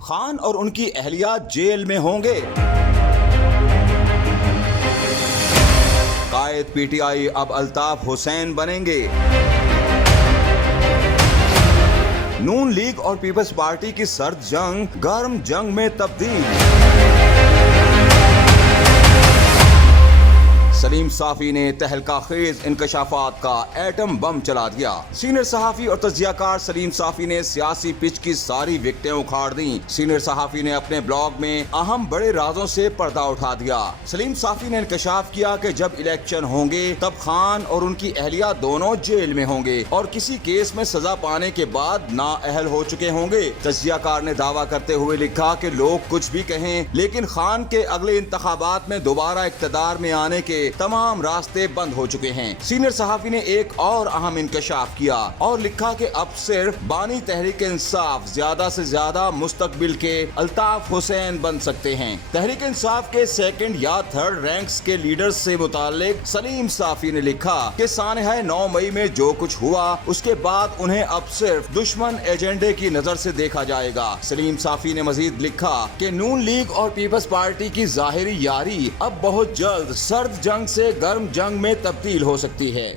خان اور ان کی اہلیہ جیل میں ہوں گے۔ قائد پی ٹی آئی اب الطاف حسین بنیں گے۔ نون لیگ اور پیپلز پارٹی کی سرد جنگ گرم جنگ میں تبدیل۔ سلیم صافی نے تہلکہ خیز انکشافات کا ایٹم بم چلا دیا۔ سینئر صحافی اور تجزیہ کار سلیم صافی نے سیاسی پچ کی ساری وکٹیں اکھاڑ دیں۔ سینئر صحافی نے اپنے بلاگ میں اہم بڑے رازوں سے پردہ اٹھا دیا۔ سلیم صافی نے انکشاف کیا کہ جب الیکشن ہوں گے تب خان اور ان کی اہلیہ دونوں جیل میں ہوں گے اور کسی کیس میں سزا پانے کے بعد نااہل ہو چکے ہوں گے۔ تجزیہ کار نے دعویٰ کرتے ہوئے لکھا کہ لوگ کچھ بھی کہیں لیکن خان کے اگلے انتخابات میں دوبارہ اقتدار میں آنے کے تمام راستے بند ہو چکے ہیں۔ سینئر صحافی نے ایک اور اہم انکشاف کیا اور لکھا کہ اب صرف بانی تحریک انصاف زیادہ سے زیادہ مستقبل کے الطاف حسین بن سکتے ہیں۔ تحریک انصاف کے سیکنڈ یا تھرڈ رینکس کے لیڈرز سے متعلق سلیم صافی نے لکھا کہ سانحہ 9 مئی میں جو کچھ ہوا اس کے بعد انہیں اب صرف دشمن ایجنڈے کی نظر سے دیکھا جائے گا۔ سلیم صافی نے مزید لکھا کہ نون لیگ اور پیپلز پارٹی کی ظاہری یاری اب بہت جلد سرد جنگ سے گرم جنگ میں تبدیل ہو سکتی ہے۔